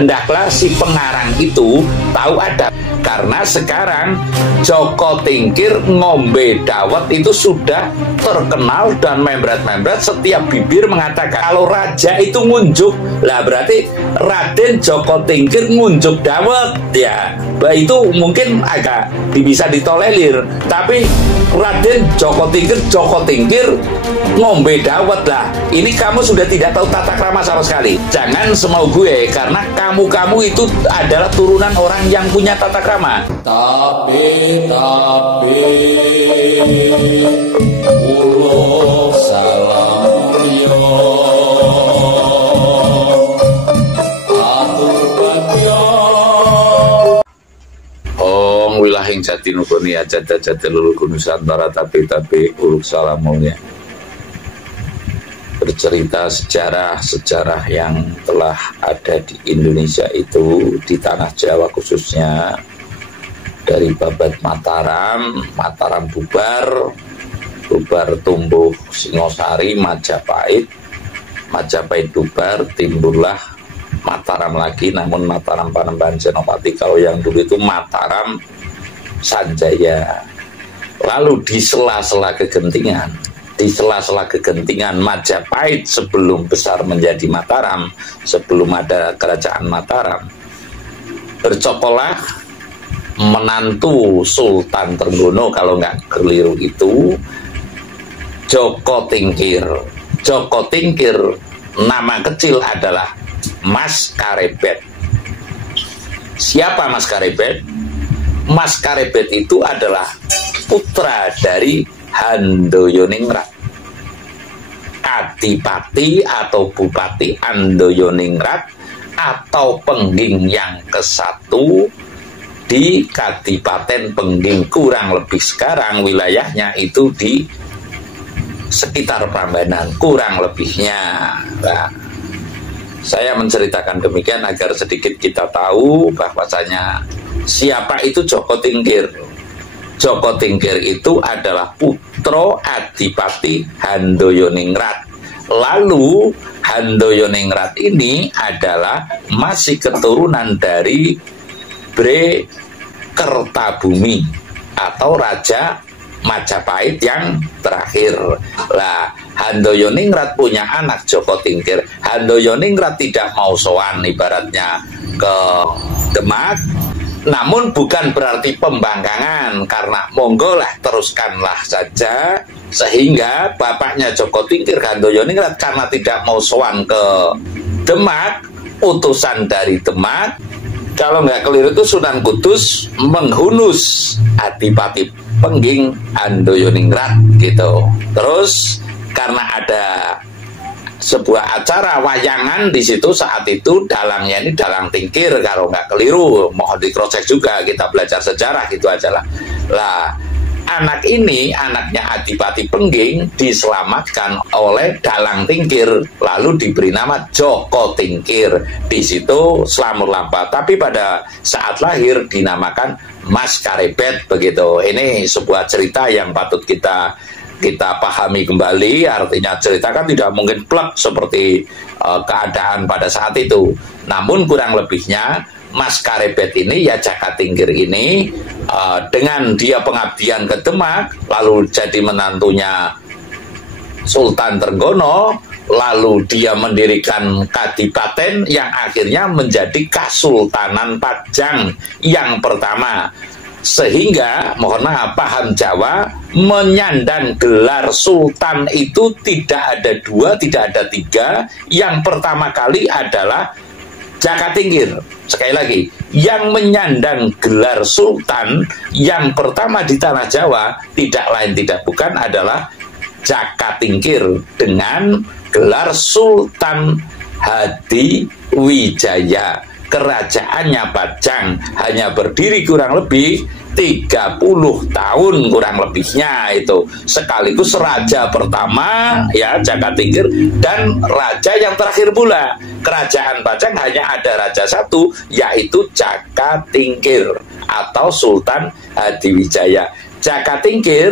Hendaklah si pengarang itu tahu adab, karena sekarang Joko Tingkir ngombe dawet itu sudah terkenal dan membrat-membrat, setiap bibir mengatakan kalau raja itu ngunjuk, lah berarti Raden Joko Tingkir ngunjuk dawet ya. Bah, itu mungkin agak bisa ditolerir, tapi Raden Joko Tingkir ngombe dawet lah. Ini kamu sudah tidak tahu tata krama sama sekali. Jangan semau gue, karena kamu itu adalah turunan orang yang punya tata krama. Tapi ulo salam yo Om wilahing jati nukuni jati lulu Nusantara, tapi uluk salam mulia. Bercerita sejarah yang telah ada di Indonesia itu, di tanah Jawa khususnya, dari babat Mataram bubar tumbuh Singosari, Majapahit bubar, timbullah Mataram lagi, namun Mataram Panembahan Senopati. Kalau yang dulu itu Mataram Sanjaya. Lalu di sela-sela kegentingan Majapahit sebelum besar menjadi Mataram, sebelum ada kerajaan Mataram, bercokolah menantu Sultan Trenggono, kalau nggak keliru itu Joko Tingkir. Joko Tingkir nama kecil adalah Mas Karebet. Siapa Mas Karebet? Mas Karebet itu adalah putra dari Handoyoningrat, Adipati atau Bupati Handoyoningrat, atau Pengging yang ke-1 di Kadipaten Pengging. Kurang lebih sekarang wilayahnya itu di sekitar Prambanan, kurang lebihnya. Nah, saya menceritakan demikian agar sedikit kita tahu bahwasanya siapa itu Joko Tingkir. Joko Tingkir itu adalah putra Adipati Handoyoningrat. Lalu Handoyoningrat ini adalah masih keturunan dari Bre Kertabumi atau Raja Majapahit yang terakhir. Lah, Handoyoningrat punya anak Joko Tingkir. Handoyoningrat tidak mau sowan ibaratnya ke Demak, namun bukan berarti pembangkangan, karena monggo lah teruskanlah saja. Sehingga bapaknya Joko Tingkir, Handoyoningrat, karena tidak mau sowan ke Demak, utusan dari Demak, kalau nggak keliru itu Sunan Kudus, menghunus Adipati Pengging Handoyoningrat gitu. Terus karena ada sebuah acara wayangan di situ, saat itu dalangnya ini dalang Tingkir kalau nggak keliru, mohon di-cross-check juga, kita belajar sejarah gitu aja lah. Lah, anak ini, anaknya Adipati Pengging, diselamatkan oleh dalang Tingkir, lalu diberi nama Joko Tingkir. Di situ selamur lampa, tapi pada saat lahir dinamakan Mas Karebet begitu. Ini sebuah cerita yang patut kita pahami kembali. Artinya cerita kan tidak mungkin plek seperti keadaan pada saat itu, namun kurang lebihnya Mas Karebet ini, ya Jaka Tingkir ini, dengan dia pengabdian ke Demak, lalu jadi menantunya Sultan Trenggono, lalu dia mendirikan kadipaten yang akhirnya menjadi Kasultanan Pajang yang pertama. Sehingga, mohon maaf, paham Jawa menyandang gelar sultan itu tidak ada 2, tidak ada 3. Yang pertama kali adalah Jaka Tingkir. Sekali lagi, yang menyandang gelar sultan yang pertama di tanah Jawa tidak lain tidak bukan adalah Jaka Tingkir dengan gelar Sultan Hadiwijaya. Kerajaannya Pajang hanya berdiri kurang lebih 30 tahun kurang lebihnya itu. Sekaligus raja pertama ya Jaka Tingkir, dan raja yang terakhir pula. Kerajaan Pajang hanya ada raja satu, yaitu Jaka Tingkir atau Sultan Hadiwijaya. Jaka Tingkir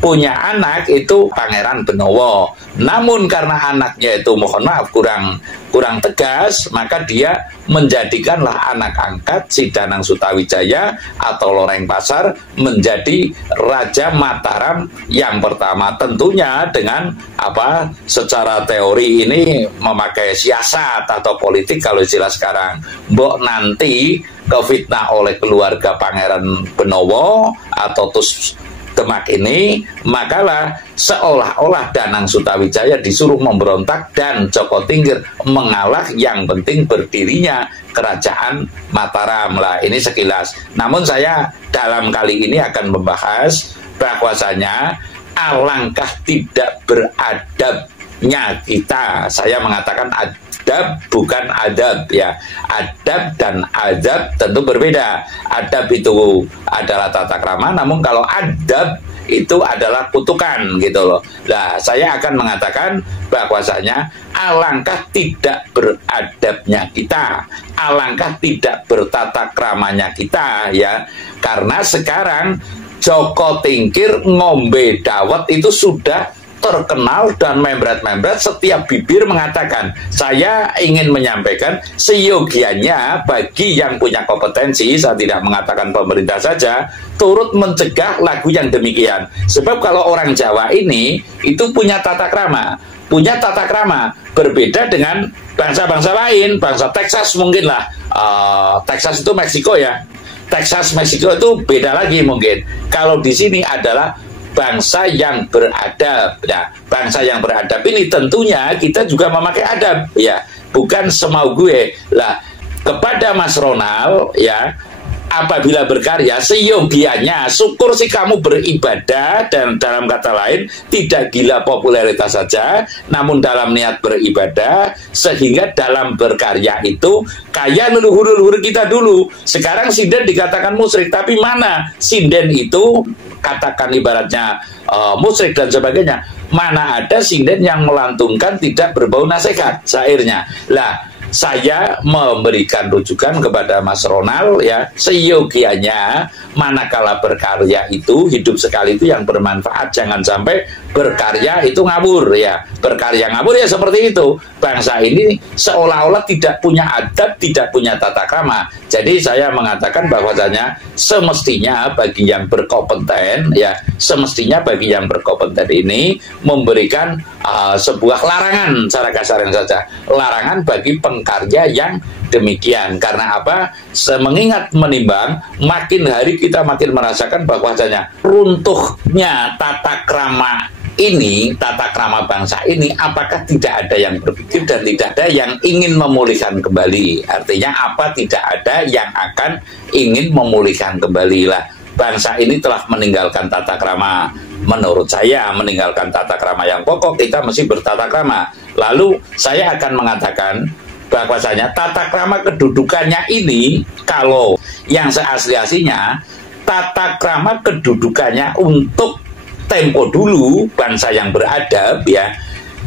punya anak itu Pangeran Benowo. Namun karena anaknya itu mohon maaf kurang tegas, maka dia menjadikanlah anak angkat si Danang Sutawijaya atau Loreng Pasar menjadi Raja Mataram yang pertama. Tentunya dengan secara teori ini memakai siasat atau politik kalau istilah sekarang. Mbok nanti kefitnah oleh keluarga Pangeran Benowo atau Tus Demak ini, makalah seolah-olah Danang Sutawijaya disuruh memberontak dan Joko Tingkir mengalah, yang penting berdirinya Kerajaan Mataram. Lah ini sekilas. Namun saya dalam kali ini akan membahas bahwasanya alangkah tidak beradabnya kita. Saya mengatakan adab bukan adab ya. Adab dan adab tentu berbeda. Adab itu adalah tata krama, namun kalau adab itu adalah kutukan gitu loh. Nah, saya akan mengatakan bahwasanya alangkah tidak beradabnya kita, alangkah tidak bertata kramanya kita ya. Karena sekarang Joko Tingkir ngombe dawet itu sudah terkenal dan membret-membret, setiap bibir mengatakan saya ingin menyampaikan seyogianya bagi yang punya kompetensi, saya tidak mengatakan pemerintah saja, turut mencegah lagu yang demikian. Sebab kalau orang Jawa ini itu punya tata krama berbeda dengan bangsa-bangsa lain. Bangsa Texas mungkin lah, Texas itu Meksiko ya, Texas Meksiko itu beda lagi mungkin. Kalau di sini adalah bangsa yang beradab. Nah, bangsa yang beradab ini tentunya kita juga memakai adab ya, bukan semau gue. Lah, kepada Mas Ronald ya, apabila berkarya seyogianya, syukur sih kamu beribadah dan dalam kata lain tidak gila popularitas saja, namun dalam niat beribadah, sehingga dalam berkarya itu kayak leluhur-leluhur kita dulu. Sekarang sinden dikatakan musyrik, tapi mana sinden itu katakan ibaratnya musyrik dan sebagainya, mana ada sinden yang melantunkan tidak berbau nasihat syairnya. Lah, saya memberikan rujukan kepada Mas Ronald ya, seyogianya manakala berkarya itu hidup sekali itu yang bermanfaat, jangan sampai berkarya itu ngawur ya. Berkarya ngawur ya seperti itu. Bangsa ini seolah-olah tidak punya adab, tidak punya tata krama. Jadi saya mengatakan bahwasanya semestinya bagi yang berkompeten ya, semestinya bagi yang berkompeten ini memberikan sebuah larangan, secara kasarnya saja, larangan bagi pengkarya yang demikian. Karena apa? Mengingat menimbang, makin hari kita makin merasakan bahwasanya runtuhnya tata krama ini, tata krama bangsa ini, apakah tidak ada yang berpikir dan tidak ada yang ingin memulihkan kembali. Artinya apa? Tidak ada yang akan ingin memulihkan kembali. Lah, bangsa ini telah meninggalkan tata krama. Menurut saya meninggalkan tata krama yang pokok, kita mesti bertata krama. Lalu saya akan mengatakan bahwasanya tata krama kedudukannya ini, kalau yang seasli-aslinya tata krama kedudukannya untuk tempo dulu bangsa yang beradab ya,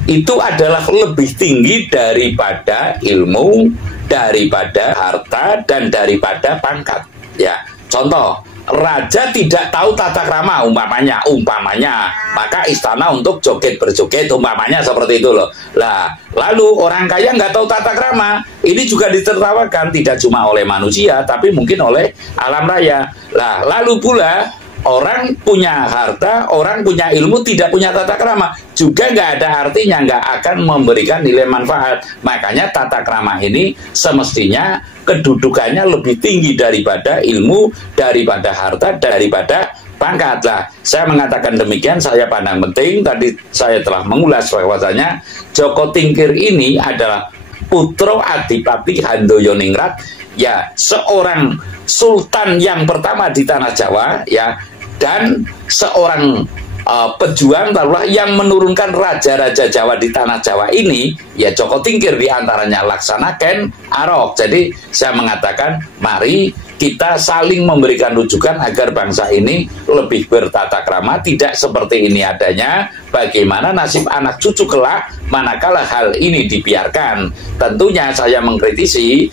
itu adalah lebih tinggi daripada ilmu, daripada harta, dan daripada pangkat ya. Contoh, raja tidak tahu tata krama umpamanya, maka istana untuk joget berjoget umpamanya seperti itu loh. Lah, lalu orang kaya nggak tahu tata krama, ini juga ditertawakan tidak cuma oleh manusia tapi mungkin oleh alam raya. Lah, lalu pula orang punya harta, orang punya ilmu, tidak punya tata krama, juga nggak ada artinya, nggak akan memberikan nilai manfaat. Makanya tata krama ini semestinya kedudukannya lebih tinggi daripada ilmu, daripada harta, daripada pangkat. Lah, saya mengatakan demikian, saya pandang penting. Tadi saya telah mengulas bahwasanya Joko Tingkir ini adalah putra Adipati Handoyoningrat, ya, seorang sultan yang pertama di tanah Jawa ya, dan seorang pejuang taruhlah yang menurunkan raja-raja Jawa di tanah Jawa ini ya, Joko Tingkir diantaranya Laksana Ken Arok. Jadi saya mengatakan mari kita saling memberikan rujukan agar bangsa ini lebih bertata krama, tidak seperti ini adanya. Bagaimana nasib anak cucu kelak manakala hal ini dibiarkan? Tentunya saya mengkritisi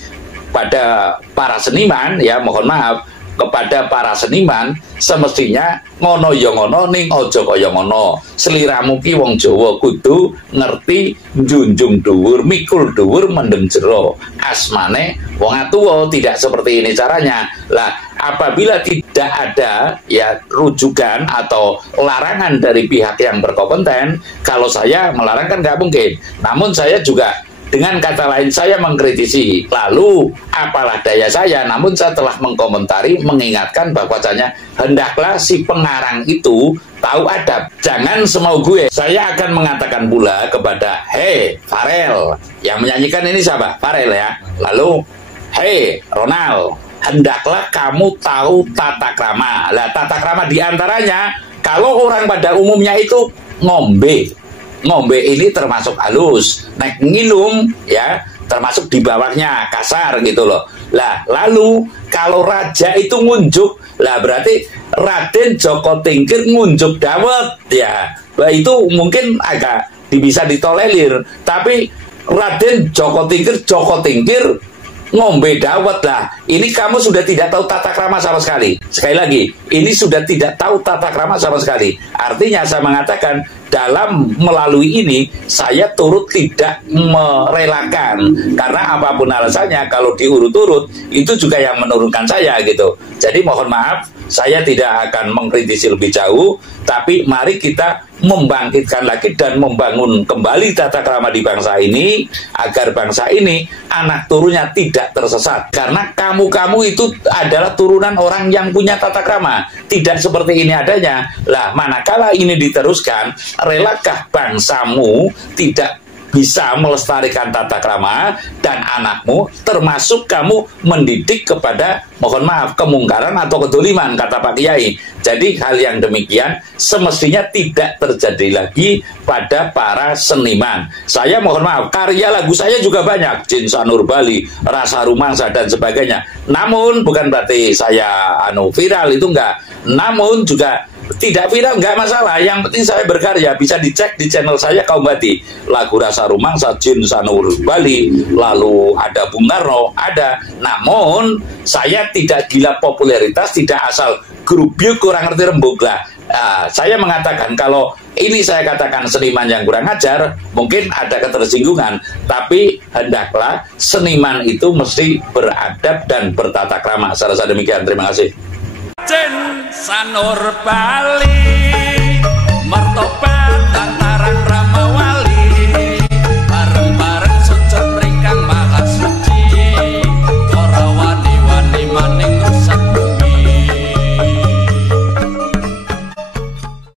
pada para seniman ya, mohon maaf, kepada para seniman, semestinya ngono ya ngono ning aja kaya ngono. Sliramu ki wong Jawa kudu ngerti njunjung dhuwur, mikul dhuwur, mendem jero. Asmane wong atuwa tidak seperti ini caranya. Lah, apabila tidak ada ya rujukan atau larangan dari pihak yang berkompeten, kalau saya melarang kan nggak mungkin. Namun saya juga dengan kata lain saya mengkritisi, lalu apalah daya saya, namun saya telah mengkomentari, mengingatkan bahwasanya hendaklah si pengarang itu tahu adab, jangan semau gue. Saya akan mengatakan pula kepada, hei Farel, yang menyanyikan ini siapa? Farel ya. Lalu, hei Ronald, hendaklah kamu tahu tata krama. Lah tata krama diantaranya, kalau orang pada umumnya itu ngombe ini termasuk halus, naik ngilum ya termasuk di bawahnya kasar gitu loh. Lah lalu kalau raja itu ngunjuk, lah berarti Raden Joko Tingkir ngunjuk dawet ya. Lah itu mungkin agak bisa ditolerir, tapi Raden Joko Tingkir ngombe dawet. Lah ini kamu sudah tidak tahu tata krama sama sekali. Sekali lagi, ini sudah tidak tahu tata krama sama sekali. Artinya saya mengatakan dalam melalui ini saya turut tidak merelakan, karena apapun alasannya kalau diurut-urut itu juga yang menurunkan saya gitu. Jadi mohon maaf, saya tidak akan mengkritisi lebih jauh, tapi mari kita membangkitkan lagi dan membangun kembali tata krama di bangsa ini, agar bangsa ini anak turunnya tidak tersesat. Karena kamu itu adalah turunan orang yang punya tata krama, tidak seperti ini adanya. Lah manakala ini diteruskan, relakah bangsamu tidak bisa melestarikan tata krama dan anakmu, termasuk kamu mendidik kepada, mohon maaf, kemungkaran atau kedoliman, kata Pak Kiai. Jadi hal yang demikian semestinya tidak terjadi lagi pada para seniman. Saya mohon maaf, karya lagu saya juga banyak, Jin Sanur Bali, Rasa Rumangsa dan sebagainya. Namun bukan berarti saya viral, itu enggak. Namun juga tidak viral nggak masalah, yang penting saya berkarya. Bisa dicek di channel saya Kaum Bati, lagu Rasa Rumangsa, Jin Sanur Bali, lalu ada Bung Karno, ada. Namun saya tidak gila popularitas, tidak asal grubyuk kurang ngerti rembug lah. Saya mengatakan kalau ini saya katakan seniman yang kurang ajar, mungkin ada ketersinggungan, tapi hendaklah seniman itu mesti beradab dan bertata krama. Saya rasa demikian, terima kasih. Jin Sanur Bali mertobat